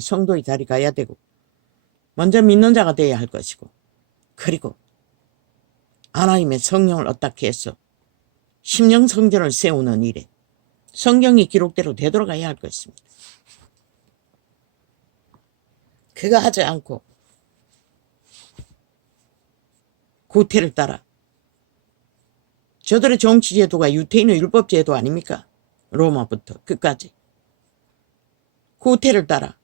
성도의 자리 가야 되고 먼저 믿는 자가 되어야 할 것이고 그리고 하나님의 성령을 어떻게 해서 심령 성전을 세우는 일에 성경의 기록대로 되돌아가야 할 것입니다. 그거 하지 않고 구태를 따라 저들의 정치제도가 유태인의 율법제도 아닙니까? 로마부터 끝까지 구태를 따라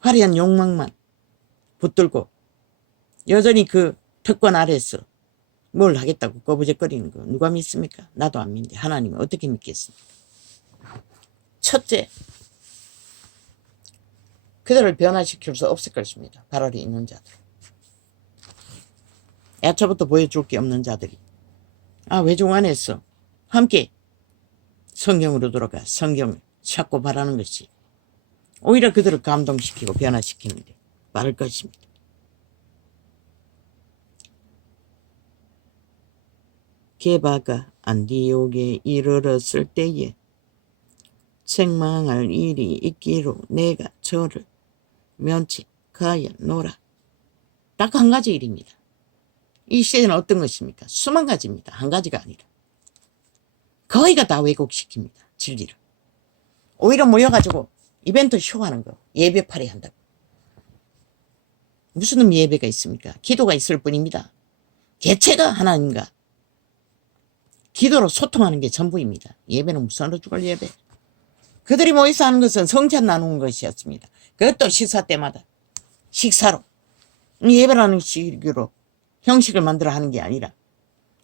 화려한 욕망만 붙들고 여전히 그 특권 아래서 뭘 하겠다고 꼬부적거리는 거 누가 믿습니까? 나도 안 믿는데 하나님은 어떻게 믿겠습니까? 첫째, 그들을 변화시킬 수 없을 것입니다. 발알이 있는 자들. 애초부터 보여줄 게 없는 자들이 외종 안에서 함께 성경으로 돌아가 성경을 찾고 바라는 것이 오히려 그들을 감동시키고 변화시키는데 빠를 것입니다. 게바가 안디옥에 이르렀을 때에 책망할 일이 있기로 내가 저를 면책하였노라. 딱 한 가지 일입니다. 이 시대는 어떤 것입니까? 수만 가지입니다. 한 가지가 아니라. 거의가 다 왜곡시킵니다. 진리를. 오히려 모여가지고 이벤트 쇼하는 거. 예배팔이 한다고. 무슨 의미 예배가 있습니까? 기도가 있을 뿐입니다. 개체가 하나님과 기도로 소통하는 게 전부입니다. 예배는 무슨 죽을 예배. 그들이 모여서 하는 것은 성찬 나누는 것이었습니다. 그것도 식사 때마다 식사로 예배라는 식으로 형식을 만들어 하는 게 아니라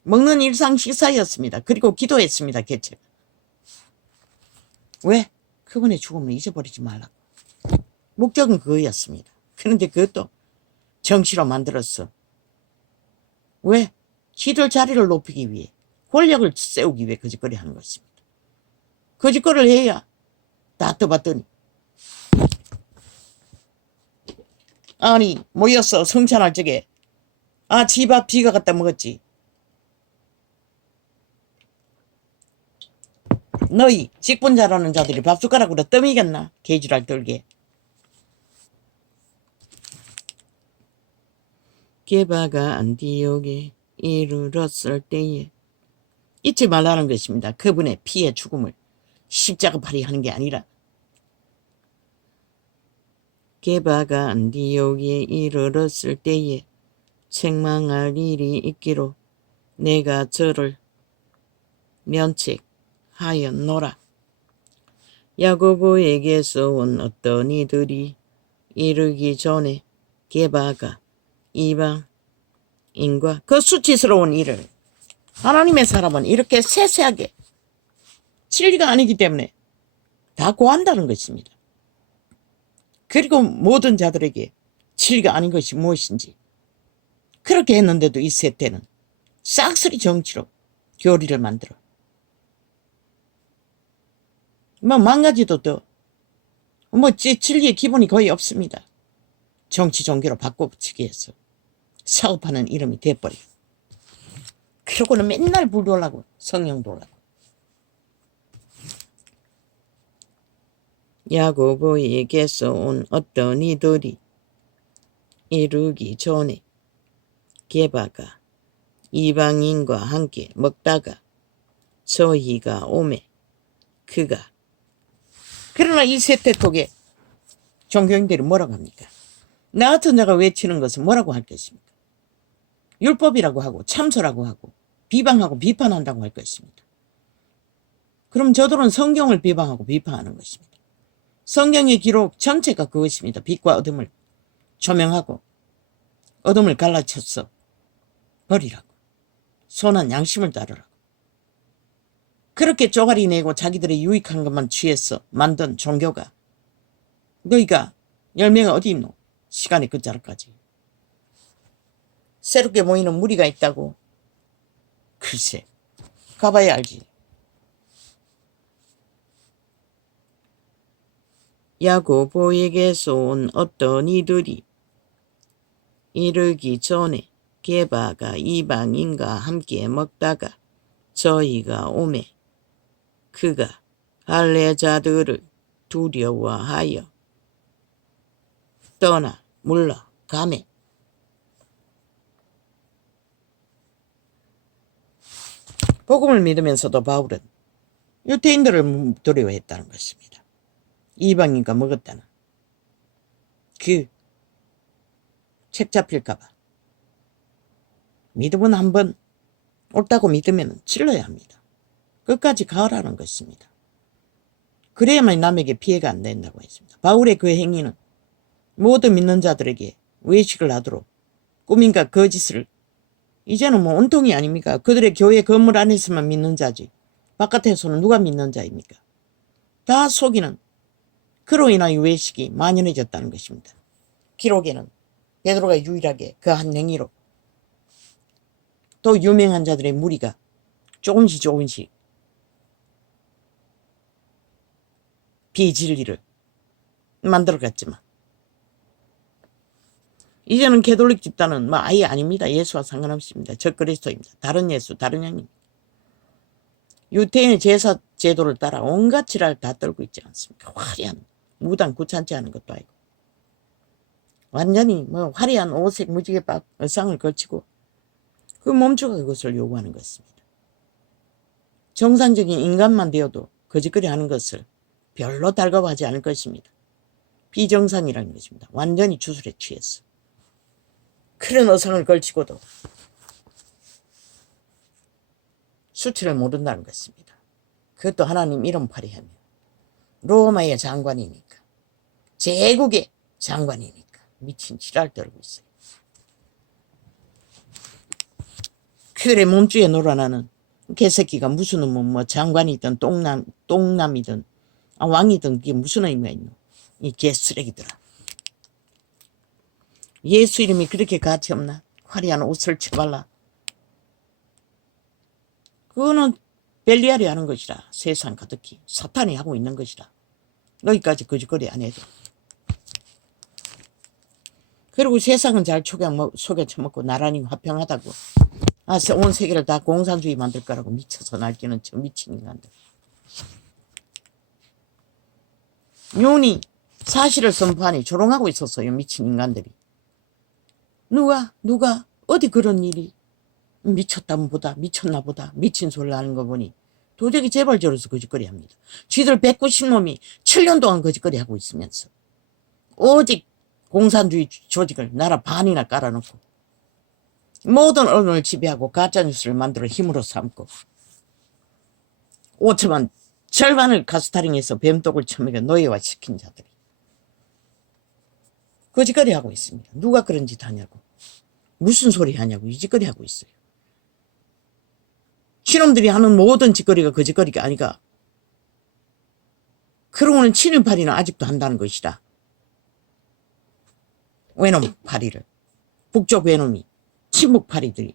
먹는 일상 식사였습니다. 그리고 기도했습니다. 개체가. 왜? 그분의 죽음을 잊어버리지 말라고. 목적은 그거였습니다. 그런데 그것도 정치로 만들었어. 왜? 지들 자리를 높이기 위해 권력을 세우기 위해 거짓거리 하는 것입니다. 거짓거리를 해야 다 떠봤더니 아니 모였어 성찬할 적에 지 밥 비가 갖다 먹었지. 너희 직분 잘하는 자들이 밥숟가락으로 떠미겠나? 개지랄 떨게. 게바가 안디옥에 이르렀을 때에 잊지 말라는 것입니다. 그분의 피의 죽음을 십자가 발휘하는 게 아니라 게바가 안디옥에 이르렀을 때에 책망할 일이 있기로 내가 저를 면책하였노라. 야고보에게서 온 어떤 이들이 이르기 전에 게바가 이방인과 그 수치스러운 일을 하나님의 사람은 이렇게 세세하게 진리가 아니기 때문에 다 고한다는 것입니다. 그리고 모든 자들에게 진리가 아닌 것이 무엇인지 그렇게 했는데도 이 세태는 싹쓸이 정치로 교리를 만들어 망가지도 더 진리의 기본이 거의 없습니다. 정치 종교로 바꿔붙이기 위해서 사업하는 이름이 돼버려. 그러고는 맨날 불 돌라고 성령 돌라고. 야고보에게서 온 어떤 이들이 이르기 전에 게바가 이방인과 함께 먹다가 저희가 오매 그가 그러나 이 세태톡에 종교인들이 뭐라고 합니까? 나 같은 자가 외치는 것은 뭐라고 할 것입니까? 율법이라고 하고 참소라고 하고 비방하고 비판한다고 할 것입니다. 그럼 저들은 성경을 비방하고 비판하는 것입니다. 성경의 기록 전체가 그것입니다. 빛과 어둠을 조명하고 어둠을 갈라쳤어 버리라고. 선한 양심을 따르라고. 그렇게 쪼가리 내고 자기들의 유익한 것만 취해서 만든 종교가 너희가 열매가 어디 있노? 시간의 끝자락까지. 새롭게 모이는 무리가 있다고? 글쎄 가봐야 알지. 야고보에게서 온 어떤 이들이 이르기 전에 게바가 이방인과 함께 먹다가 저희가 오매 그가 할례자들을 두려워하여 떠나 물러가매. 복음을 믿으면서도 바울은 유대인들을 두려워했다는 것입니다. 이방인과 먹었다는 그 책 잡힐까봐. 믿음은 한번 옳다고 믿으면 찔러야 합니다. 끝까지 가라는 것입니다. 그래야만 남에게 피해가 안 된다고 했습니다. 바울의 그 행위는 모든 믿는 자들에게 외식을 하도록 꿈인가 거짓을, 이제는 뭐 온통이 아닙니까? 그들의 교회 건물 안에서만 믿는 자지 바깥에서는 누가 믿는 자입니까? 다 속이는, 그로 인하여 외식이 만연해졌다는 것입니다. 기록에는 베드로가 유일하게 그 한 행위로 또 유명한 자들의 무리가 조금씩 비진리를 만들어갔지만 이제는 개돌릭 집단은 뭐 아예 아닙니다. 예수와 상관없습니다. 적그리스도입니다. 다른 예수, 다른 양님. 유태인의 제사 제도를 따라 온갖 지랄 다 떨고 있지 않습니까? 화려한 무당 구찬치 하는 것도 아니고 완전히 뭐 화려한 옷색 무지개밥 의상을 걸치고 그 몸주가 그것을 요구하는 것입니다. 정상적인 인간만 되어도 거짓거리 하는 것을 별로 달가워하지 않을 것입니다. 비정상이라는 것입니다. 완전히 주술에 취했어. 그런 의상을 걸치고도 수치를 모른다는 것입니다. 그것도 하나님 이름 발휘하며 로마의 장관이니까, 제국의 장관이니까 미친 지랄 떨고 있어요. 그들의 몸주에 놀아나는 개새끼가 무슨 놈은 뭐 장관이든 똥남이든 왕이든 그게 무슨 의미가 있노? 이 개쓰레기들아. 예수 이름이 그렇게 가치 없나? 화려한 옷을 쳐발라. 그거는 벨리알이 하는 것이라. 세상 가득히 사탄이 하고 있는 것이라. 너희까지 거짓거리 안 해도. 그리고 세상은 잘 속여 처먹고 나란히 화평하다고. 온 세계를 다 공산주의 만들 거라고 미쳐서 날뛰는 저 미친 인간들. 윤이 사실을 선포하니 조롱하고 있었어요. 미친 인간들이. 누가 어디 그런 일이 미쳤다면 보다 미쳤나 보다 미친 소리를 하는 거 보니 도저히 제발 저러서 거짓거리 합니다. 쥐들 190놈이 7년 동안 거짓거리 하고 있으면서 오직 공산주의 조직을 나라 반이나 깔아놓고 모든 언론을 지배하고 가짜뉴스를 만들어 힘으로 삼고 5천만 절반을 가스타링해서 뱀독을 처먹여 노예화시킨 자들이 거짓거리 하고 있습니다. 누가 그런 짓 하냐고, 무슨 소리 하냐고 이 짓거리 하고 있어요. 친놈들이 하는 모든 짓거리가 거짓거리가 아니가. 그러고는 친일파리는 아직도 한다는 것이다. 외놈 파리를, 북쪽 외놈이 친북파리들이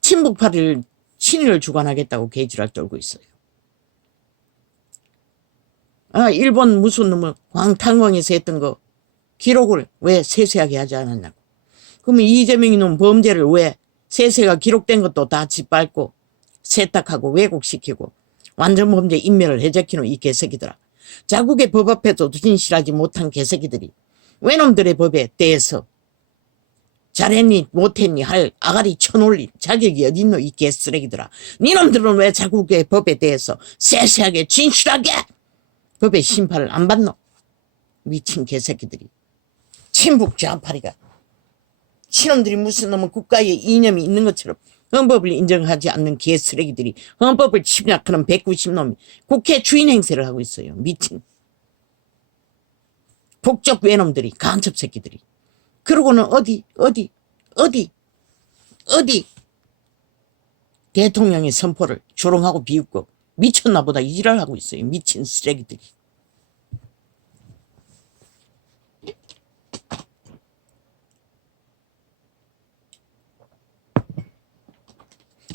친북파리를 친일을 주관하겠다고 개지랄 떨고 있어요. 일본 무슨 놈은 광탄광에서 했던 거 기록을 왜 세세하게 하지 않았냐고. 그러면 이재명이 놈 범죄를 왜 세세가 기록된 것도 다 짓밟고 세탁하고 왜곡시키고 완전 범죄 인멸을 해제키는 이 개새끼들아. 자국의 법 앞에도 진실하지 못한 개새끼들이 외놈들의 법에 대해서 잘했니 못했니 할 아가리 쳐놀릴 자격이 어딨노 이 개쓰레기들아. 니놈들은 왜 자국의 법에 대해서 세세하게 진실하게 법의 심판을 안 받노? 미친 개새끼들이. 친북 좌파리가 친놈들이 무슨 놈은 국가에 이념이 있는 것처럼 헌법을 인정하지 않는 개쓰레기들이 헌법을 침략하는 190놈이 국회 주인 행세를 하고 있어요. 미친 북쪽 외놈들이, 간첩 새끼들이. 그러고는 어디 대통령의 선포를 조롱하고 비웃고 미쳤나 보다 이지랄 하고 있어요. 미친 쓰레기들이.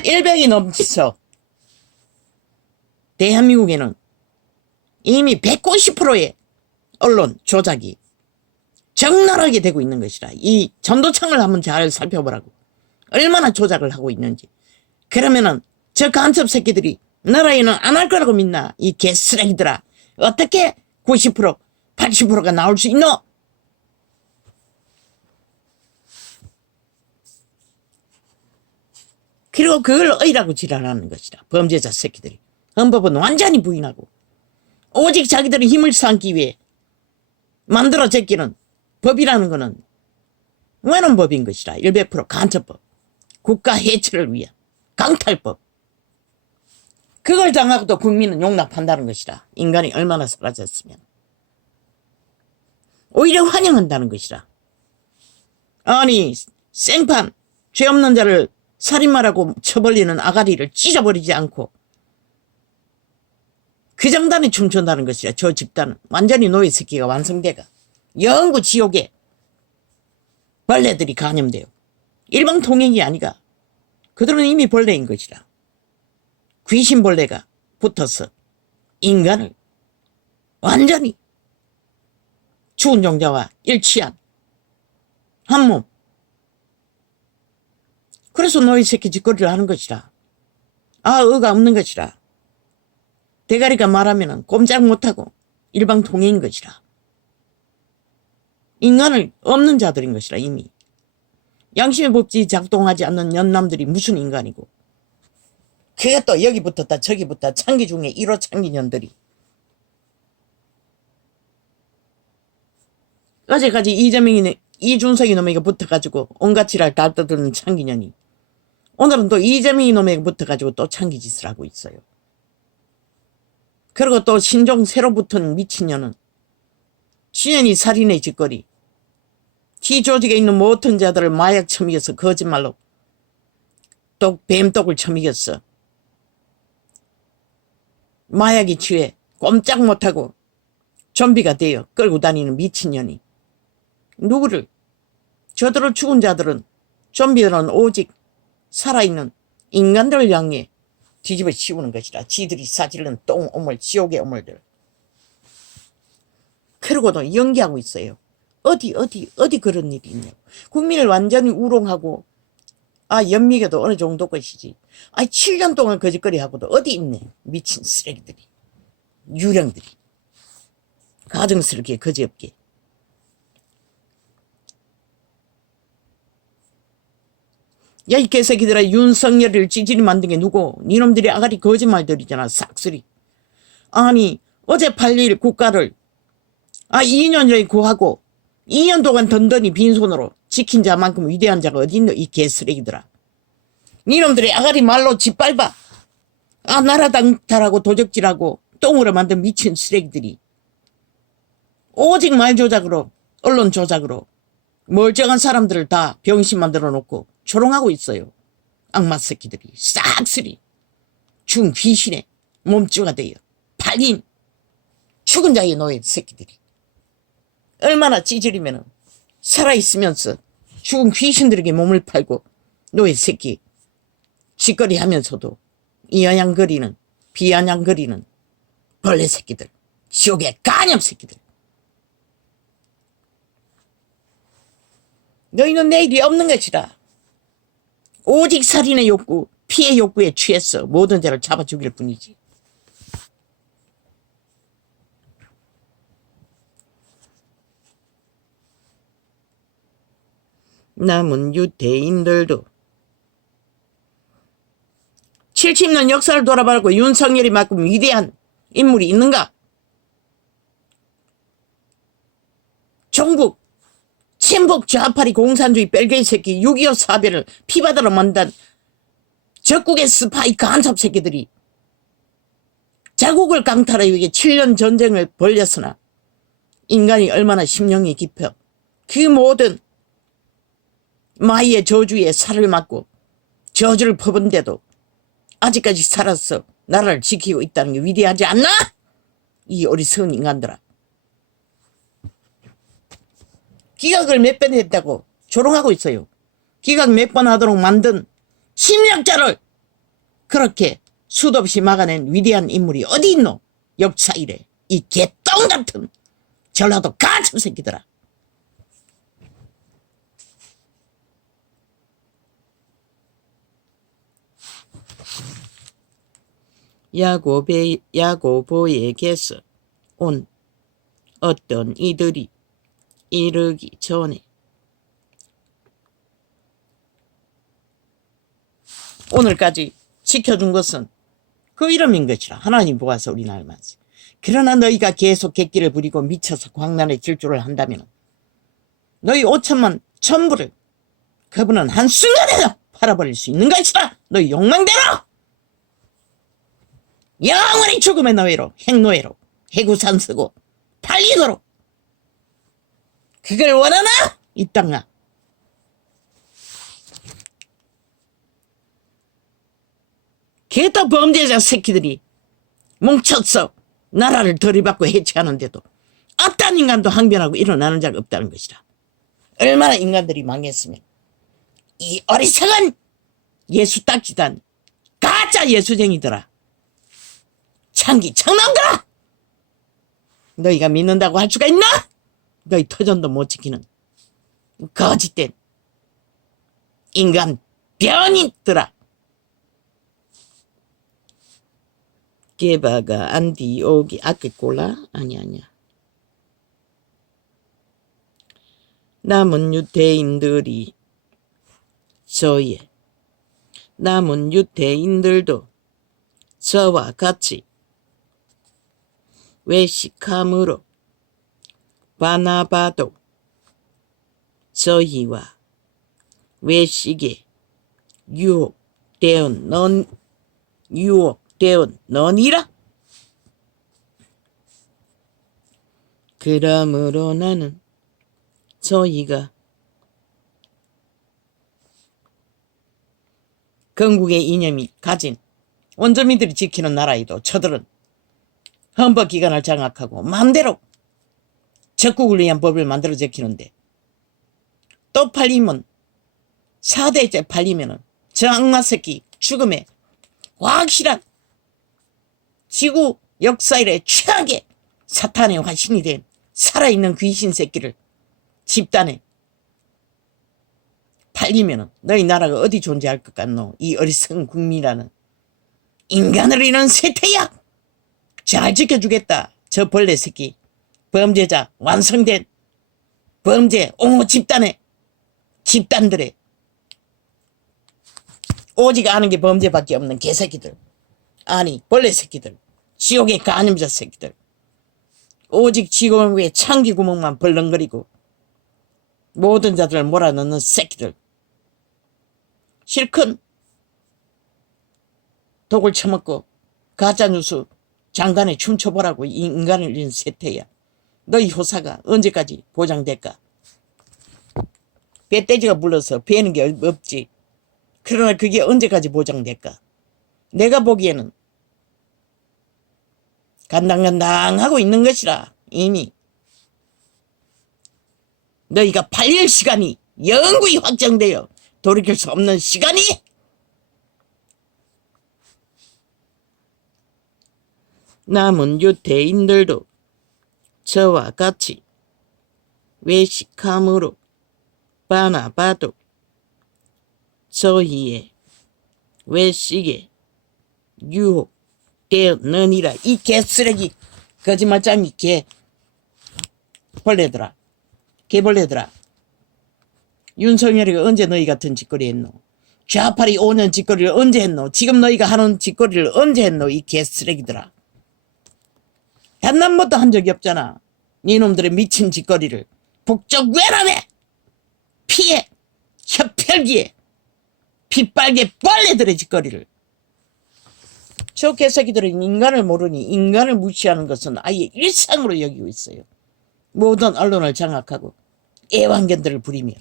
일백이 넘쳐서 대한민국에는 이미 190%의 언론 조작이 적나라하게 되고 있는 것이라. 이 전도청을 한번 잘 살펴보라고. 얼마나 조작을 하고 있는지. 그러면은 저 간첩 새끼들이 나라에는 안 할 거라고 믿나? 이 개쓰레기들아. 어떻게 90%, 80%가 나올 수 있노? 그리고 그걸 의라고 지랄하는 것이다. 범죄자 새끼들이. 헌법은 완전히 부인하고 오직 자기들의 힘을 쌓기 위해 만들어 제끼는 법이라는 것은 외는 법인 것이다. 100% 간첩법. 국가 해체를 위한 강탈법. 그걸 당하고도 국민은 용납한다는 것이다. 인간이 얼마나 사라졌으면. 오히려 환영한다는 것이다. 아니 생판 죄 없는 자를 살인마라고 쳐벌리는 아가리를 찢어버리지 않고 그 장단에 춤춘다는 것이야. 저 집단은 완전히 노예 새끼가 완성돼가 영구 지옥에 벌레들이 감염돼요. 일방통행이 아니가. 그들은 이미 벌레인 것이라. 귀신벌레가 붙어서 인간을 완전히 죽은 종자와 일치한 한 몸. 그래서 노예 새끼 짓거리를 하는 것이라. 의가 없는 것이라. 대가리가 말하면 꼼짝 못하고 일방통행인 것이라. 인간을 없는 자들인 것이라. 이미 양심의 법칙이 작동하지 않는 연남들이 무슨 인간이고, 그게 또 여기 붙었다 저기 붙었다 창기 중에 1호 창기년들이. 어제까지 이준석이 놈에게 붙어가지고 온갖 지랄 다 떠드는 창기년이 오늘은 또 이재명이 놈에게 붙어가지고 또 창기짓을 하고 있어요. 그리고 또 신종 새로 붙은 미친년은 신년이 살인의 짓거리, 티 조직에 있는 모든 자들을 마약 처먹여서 거짓말로 또 뱀독을 처먹였어. 마약이 취해 꼼짝 못하고 좀비가 되어 끌고 다니는 미친년이 누구를, 저들을 죽은 자들은, 좀비들은 오직 살아있는 인간들을 향해 뒤집어 씌우는 것이라. 지들이 사질른 똥오물, 지옥의 오물들. 그러고도 연기하고 있어요. 어디 그런 일이 있냐고. 국민을 완전히 우롱하고, 연미계도 어느 정도 것이지. 7년 동안 거짓거리 하고도 어디 있네. 미친 쓰레기들이. 유령들이. 가증스럽게 거지없게. 야, 이 개새끼들아, 윤석열을 찌질이 만든 게 누구? 니놈들이 아가리 거짓말들이잖아. 싹쓸이. 아니 어제 8일 국가를 2년 전에 구하고 2년 동안 던던히 빈손으로 지킨 자만큼 위대한 자가 어디 있노? 이 개쓰레기들아. 니놈들이 아가리 말로 짓밟아 나라 당탈하고 도적질하고 똥으로 만든 미친 쓰레기들이 오직 말 조작으로, 언론 조작으로 멀쩡한 사람들을 다 병신 만들어 놓고 조롱하고 있어요. 악마 새끼들이 싹쓸이 죽은 귀신의 몸주가 되어 팔린 죽은 자의 노예 새끼들이. 얼마나 찌질이면 살아있으면서 죽은 귀신들에게 몸을 팔고 노예 새끼 짓거리 하면서도 이아냥거리는 비아냥거리는 벌레 새끼들, 지옥의 간염 새끼들. 너희는 내일이 없는 것이라. 오직 살인의 욕구, 피해 욕구에 취해서 모든 자를 잡아 죽일 뿐이지. 남은 유대인들도 70년 역사를 돌아보고 윤석열이 만큼 위대한 인물이 있는가? 종북 친북 좌파리 공산주의 뺄개이 새끼 6.25 사변을 피바다로 만든 적국의 스파이 간첩 새끼들이 자국을 강탈하기 위해 7년 전쟁을 벌였으나 인간이 얼마나 심령이 깊어 그 모든 마이의 저주에 살을 맞고 저주를 퍼본데도 아직까지 살아서 나라를 지키고 있다는 게 위대하지 않나? 이 어리석은 인간들아. 기각을 몇 번 했다고 조롱하고 있어요. 기각 몇 번 하도록 만든 침략자를 그렇게 수도 없이 막아낸 위대한 인물이 어디 있노? 역사 이래. 이 개똥 같은 전라도 가참 새끼들아. 야고보에게서 온 어떤 이들이 이르기 전에 오늘까지 지켜준 것은 그 이름인 것이라 하나님 보아서 우리 날마지. 그러나 너희가 계속 객기를 부리고 미쳐서 광란의 질주를 한다면 너희 5천만 전부를 그분은 한순간에도 팔아버릴 수 있는 것이다. 너희 욕망대로 영원히 죽음의 노예로 핵노예로 해구산 쓰고 팔리도록 그걸 원하나? 이 땅아. 게다 범죄자 새끼들이 뭉쳤어 나라를 들이받고 해체하는데도 어떤 인간도 항변하고 일어나는 자가 없다는 것이다. 얼마나 인간들이 망했으면 이 어리석은 예수 딱지단 가짜 예수쟁이들아, 창기 청남들아, 너희가 믿는다고 할 수가 있나? 너희 터전도 못 지키는 거짓된 인간 변인들아. 게바가 안디오기 아케콜라 아니야. 남은 유대인들이 남은 유대인들도 저와 같이 외식함으로 바나바도 저희와 외식에 유혹되었 너니라. 그러므로 나는 저희가 건국의 이념이 가진 원주민들이 지키는 나라에도 저들은 헌법기관을 장악하고 마음대로 적국을 위한 법을 만들어 제키는데 또 팔리면 4대째 팔리면은 저 악마 새끼 죽음에 확실한 지구 역사 이래 최악의 사탄의 화신이 된 살아있는 귀신 새끼를 집단에 팔리면은 너희 나라가 어디 존재할 것 같노? 이 어리석은 국민이라는 인간을 잃은 세태야. 잘 지켜주겠다. 저 벌레 새끼 범죄자 완성된 범죄 옹호 집단들의 오직 아는 게 범죄밖에 없는 개새끼들, 아니 벌레 새끼들, 지옥의 간염자 새끼들, 오직 지옥 위에 창기 구멍만 벌렁거리고 모든 자들을 몰아넣는 새끼들, 실컷 독을 처먹고 가짜뉴스 장관에 춤춰보라고 이 인간을 잃은 세태야. 너희 효사가 언제까지 보장될까? 배돼지가 불러서 배는 게 없지. 그러나 그게 언제까지 보장될까? 내가 보기에는 간당간당하고 있는 것이라. 이미 너희가 팔릴 시간이 영구히 확정되어 돌이킬 수 없는 시간이 남은 유대인들도 저와 같이 외식함으로 바나바도 저희의 외식에 유혹되었느니라. 이 개쓰레기 거짓말장이 개벌레들아, 개벌레들아. 윤석열이가 언제 너희 같은 짓거리 했노? 좌파리 5년 짓거리를 언제 했노? 지금 너희가 하는 짓거리를 언제 했노? 이 개쓰레기들아. 단 한 번도 한 적이 없잖아. 니놈들의 미친 짓거리를 북쪽 외람에 피해 혈필기에 핏빨개 벌레들의 짓거리를. 저 개새끼들은 인간을 모르니 인간을 무시하는 것은 아예 일상으로 여기고 있어요. 모든 언론을 장악하고 애완견들을 부리며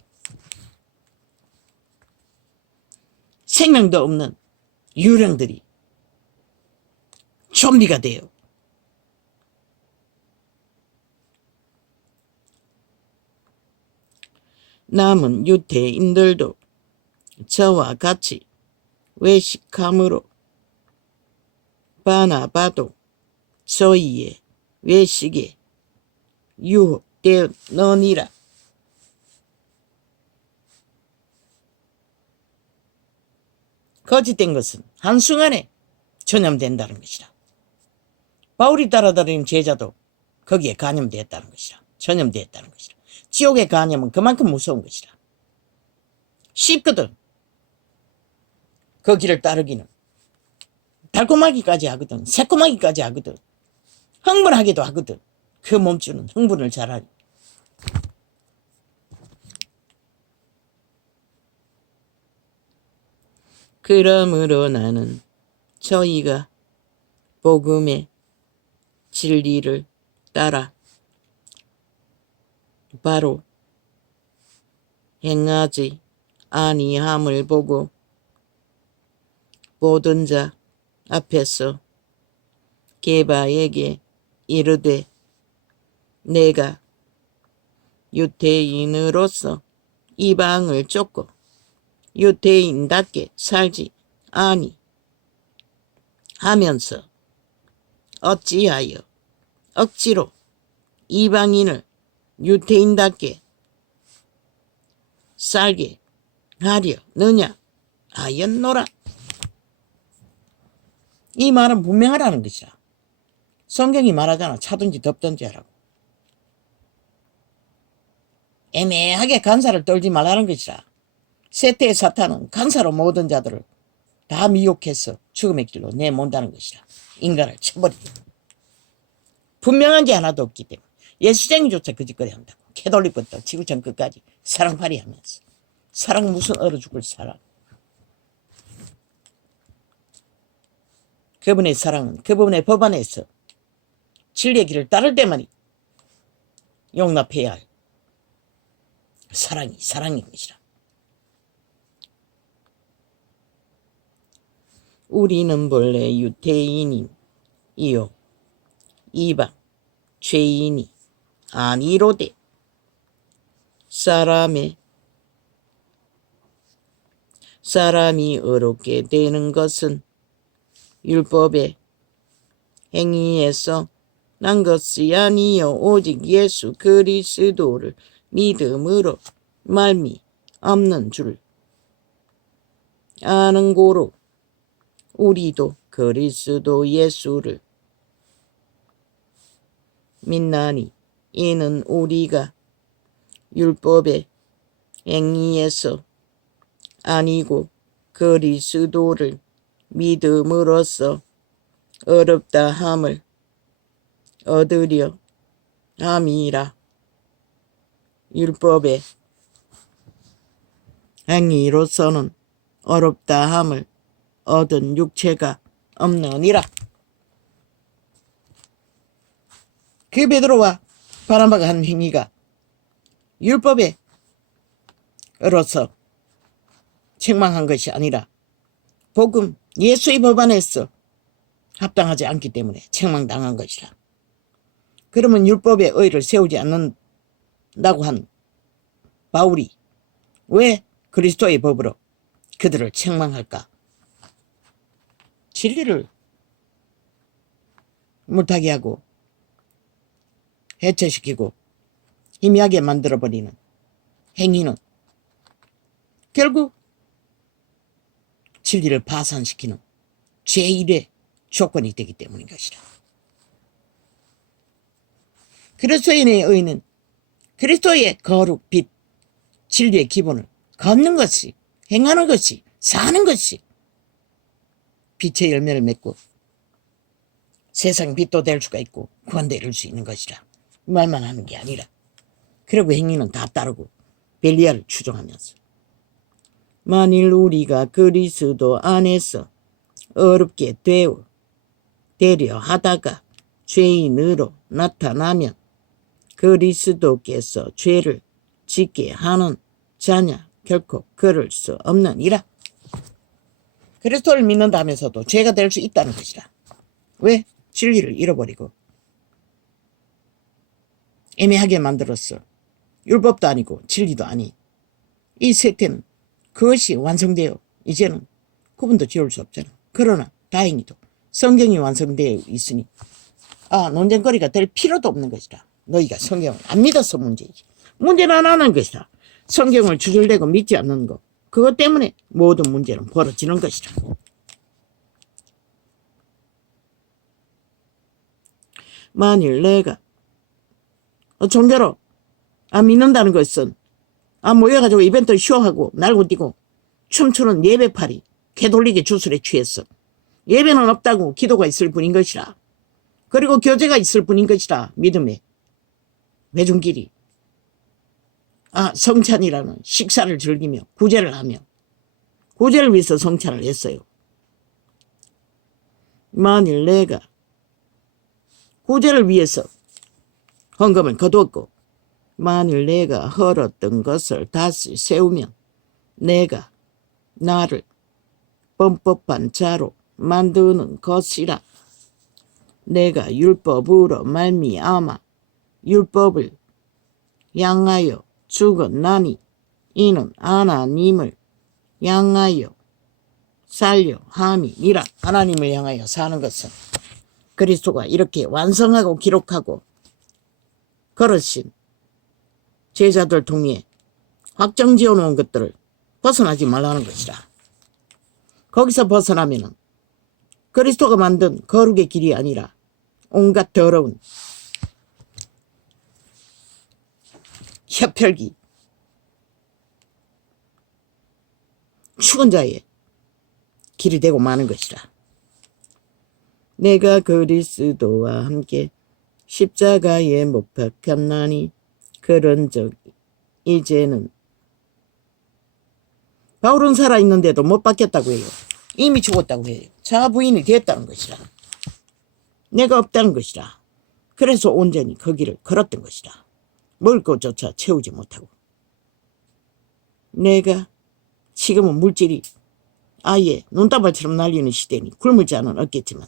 생명도 없는 유령들이 좀비가 돼요. 남은 유대인들도 저와 같이 외식함으로 바나바도 저희의 외식에 유혹되었느니라. 거짓된 것은 한순간에 전염된다는 것이다. 바울이 따라다니는 제자도 거기에 간염되었다는 것이라. 전염되었다는 것이라. 지옥의 간염은 그만큼 무서운 것이라. 쉽거든. 그 길을 따르기는. 달콤하기까지 하거든. 새콤하기까지 하거든. 흥분하기도 하거든. 그 몸주는 흥분을 잘하니. 그러므로 나는 저희가 복음의 진리를 따라 바로 행하지 아니함을 보고 모든 자 앞에서 게바에게 이르되 내가 유대인으로서 이방을 쫓고 유대인답게 살지 아니 하면서 어찌하여 억지로 이방인을 유대인답게 살게 하려느냐 하였노라. 이 말은 분명하라는 것이라. 성경이 말하잖아. 차든지 덥든지 하라고. 애매하게 간사를 떨지 말라는 것이라. 세태의 사탄은 간사로 모든 자들을 다 미혹해서 죽음의 길로 내몬다는 것이라. 인간을 쳐버리고. 분명한 게 하나도 없기 때문에 예수쟁이조차 그 짓거리 한다고. 캐돌릭부터 지구촌 끝까지 사랑팔이 하면서. 사랑 무슨 얼어 죽을 사랑. 그분의 사랑은 그분의 법 안에서 진리의 길을 따를 때만이 용납해야 할 사랑인 것이라. 우리는 본래 유대인이요 이방 죄인이 아니로되 사람이 어렵게 되는 것은 율법의 행위에서 난 것이 아니요 오직 예수 그리스도를 믿음으로 말미암는 줄 아는 고로 우리도 그리스도 예수를 믿나니 이는 우리가 율법의 행위에서 아니고 그리스도를 믿음으로써 어렵다 함을 얻으려 함이라. 율법의 행위로서는 어렵다 함을 얻은 육체가 없느니라. 그 베드로와 바나바가 한 행위가 율법에 으로서 책망한 것이 아니라 복음 예수의 법 안에서 합당하지 않기 때문에 책망당한 것이라. 그러면 율법의 의를 세우지 않는다고 한 바울이 왜 그리스도의 법으로 그들을 책망할까? 진리를 못하게 하고 해체시키고 희미하게 만들어버리는 행위는 결국 진리를 파산시키는 제1의 조건이 되기 때문인 것이라. 그리스도인의 의는 그리스도의 거룩, 빛, 진리의 기본을 걷는 것이, 행하는 것이, 사는 것이 빛의 열매를 맺고 세상 빛도 될 수가 있고 구원도 이룰 수 있는 것이라. 말만 하는 게 아니라. 그리고 행위는 다 따르고 벨리알을 추종하면서 만일 우리가 그리스도 안에서 어렵게 되려 하다가 죄인으로 나타나면 그리스도께서 죄를 짓게 하는 자냐 결코 그럴 수 없느니라. 그리스도를 믿는다면서도 죄가 될 수 있다는 것이라. 왜? 진리를 잃어버리고 애매하게 만들었어. 율법도 아니고 진리도 아니. 이 세태는 그것이 완성되어 이제는 구분도 지을 수 없잖아. 그러나 다행히도 성경이 완성되어 있으니 논쟁거리가 될 필요도 없는 것이다. 너희가 성경을 안 믿어서 문제이지. 문제는 안 하는 것이다. 성경을 주절대고 믿지 않는 것. 그것 때문에 모든 문제는 벌어지는 것이다. 만일 내가 종교로 믿는다는 것은 모여가지고 이벤트 쇼하고 날고 뛰고 춤추는 예배팔이 개돌리게 주술에 취했어. 예배는 없다고 기도가 있을 뿐인 것이라. 그리고 교제가 있을 뿐인 것이라. 믿음의 매중길이 성찬이라는 식사를 즐기며 구제를 하며 구제를 위해서 성찬을 했어요. 만일 내가 구제를 위해서 헌금을 거두었고 만일 내가 헐었던 것을 다시 세우면 내가 나를 범법한 자로 만드는 것이라. 내가 율법으로 말미암아 율법을 향하여 죽었나니 이는 하나님을 향하여 살려 함이니라. 하나님을 향하여 사는 것은 그리스도가 이렇게 완성하고 기록하고 걸으신 제자들 통해 확정지어 놓은 것들을 벗어나지 말라는 것이라. 거기서 벗어나면은 그리스도가 만든 거룩의 길이 아니라 온갖 더러운 협혈기 죽은 자의 길이 되고 마는 것이라. 내가 그리스도와 함께 십자가에 못 박혔나니 그런즉 이제는 바울은 살아있는데도 못 박혔다고 해요. 이미 죽었다고 해요. 자아 부인이 되었다는 것이라. 내가 없다는 것이라. 그래서 온전히 그 길을 걸었던 것이라. 먹을 것조차 채우지 못하고. 내가 지금은 물질이 아예 눈다발처럼 날리는 시대니 굶을 자는 없겠지만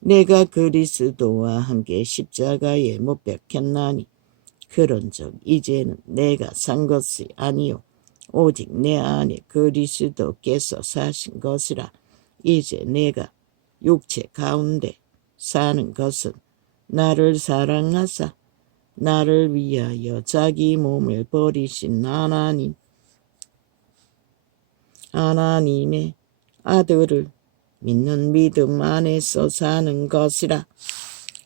내가 그리스도와 함께 십자가에 못 박혔나니 그런즉 이제는 내가 산 것이 아니요 오직 내 안에 그리스도께서 사신 것이라. 이제 내가 육체 가운데 사는 것은 나를 사랑하사 나를 위하여 자기 몸을 버리신 하나님의 아들을 믿는 믿음 안에서 사는 것이라.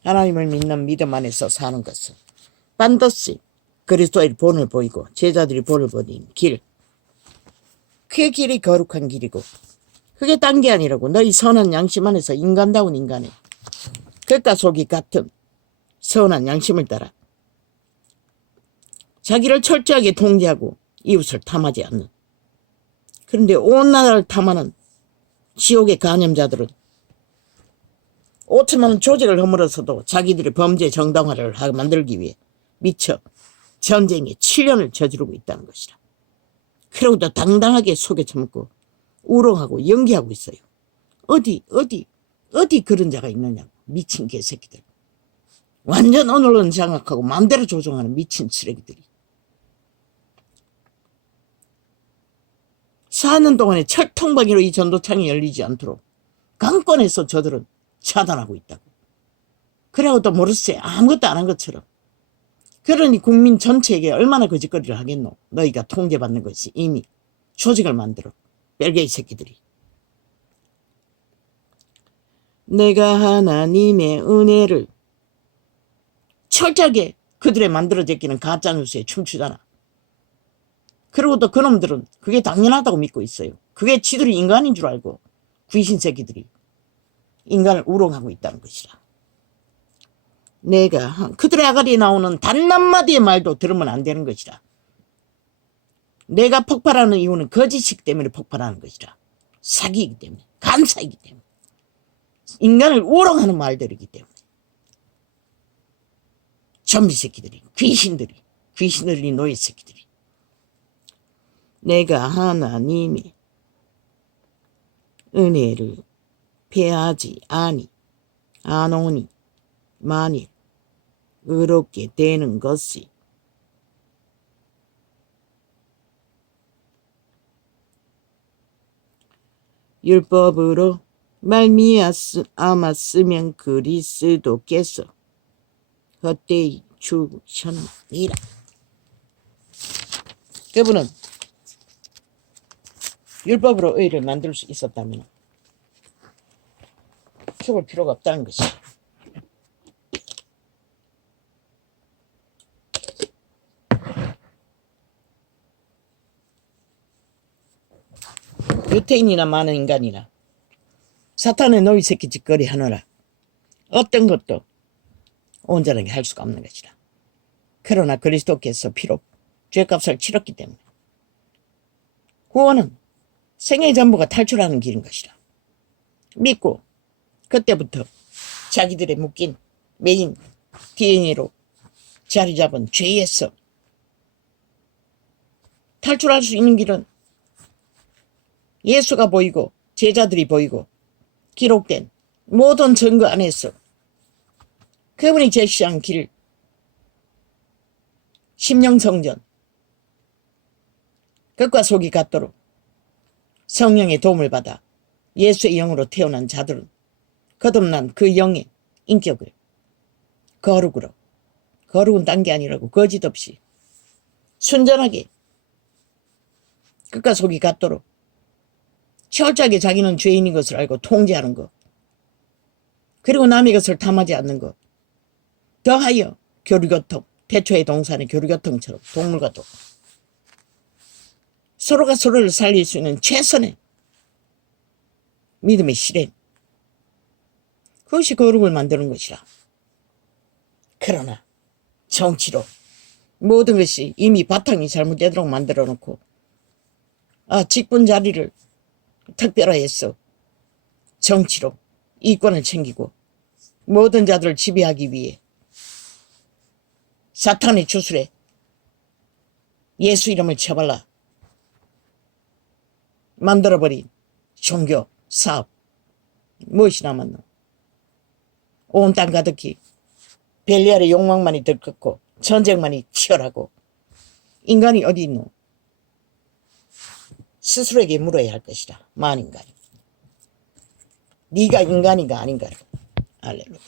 하나님을 믿는 믿음 안에서 사는 것은 반드시 그리스도의 본을 보이고 제자들이 본을 보인 길, 그 길이 거룩한 길이고 그게 딴 게 아니라고. 너희 선한 양심 안에서 인간다운 인간의 겉과 속이 같은 선한 양심을 따라 자기를 철저하게 통제하고 이웃을 탐하지 않는. 그런데 온 나라를 탐하는 지옥의 간염자들은 5천만 원 조직을 허물어서도 자기들의 범죄 정당화를 만들기 위해 미쳐 전쟁에 7년을 저지르고 있다는 것이라. 그러고도 당당하게 속에 처먹고 우롱하고 연기하고 있어요. 어디 그런 자가 있느냐고. 미친 개새끼들. 완전 언어론 장악하고 마음대로 조종하는 미친 쓰레기들이. 4년 동안에 철통방위로 이 전도창이 열리지 않도록 강권에서 저들은 차단하고 있다고. 그래도 모르세 아무것도 안 한 것처럼. 그러니 국민 전체에게 얼마나 거짓거리를 하겠노. 너희가 통제받는 것이 이미 조직을 만들어. 벨게이 새끼들이. 내가 하나님의 은혜를 철저하게 그들의 만들어 제끼는 가짜뉴스에 춤추잖아. 그리고 또 그놈들은 그게 당연하다고 믿고 있어요. 그게 지들이 인간인 줄 알고 귀신 새끼들이 인간을 우롱하고 있다는 것이라. 내가 그들의 아가리에 나오는 단 한마디의 말도 들으면 안 되는 것이라. 내가 폭발하는 이유는 거짓이기 때문에 폭발하는 것이라. 사기이기 때문에, 간사이기 때문에, 인간을 우롱하는 말들이기 때문에. 좀비 새끼들이, 귀신들이 노예 새끼들이. 내가 하나님의 은혜를 패하지 아노니 만일 의롭게 되는 것이 율법으로 말미암았으면 그리스도께서 헛되이 죽으셨느니라. 그분은 율법으로 의를 만들 수 있었다면 죽을 필요가 없다는 것이. 유태인이나 많은 인간이나 사탄의 노이 새끼 짓거리 하느라 어떤 것도 온전하게 할 수가 없는 것이라. 그러나 그리스도께서 피로 죄값을 치렀기 때문에 구원은 생애 전부가 탈출하는 길인 것이라 믿고 그때부터 자기들의 묶인 메인 DNA로 자리 잡은 죄에서 탈출할 수 있는 길은 예수가 보이고 제자들이 보이고 기록된 모든 증거 안에서 그분이 제시한 길, 심령성전, 끝과 속이 같도록 성령의 도움을 받아 예수의 영으로 태어난 자들은 거듭난 그 영의 인격을 거룩은 딴 게 아니라고 거짓 없이 순전하게 끝과 속이 같도록 철저하게 자기는 죄인인 것을 알고 통제하는 것, 그리고 남의 것을 탐하지 않는 것, 더하여 교류교통, 태초의 동산의 교류교통처럼 동물과도 서로가 서로를 살릴 수 있는 최선의 믿음의 실행, 그것이 거룩을 만드는 것이라. 그러나 정치로 모든 것이 이미 바탕이 잘못되도록 만들어 놓고 직분 자리를 특별화해서 정치로 이권을 챙기고 모든 자들을 지배하기 위해 사탄의 주술에 예수 이름을 쳐발라 만들어버린 종교, 사업, 무엇이 남았노? 온 땅 가득히 벨리알의 욕망만이 들끓고 전쟁만이 치열하고 인간이 어디 있노? 스스로에게 물어야 할 것이라. 만인간이 네가 인간인가 아닌가를. 할렐루야.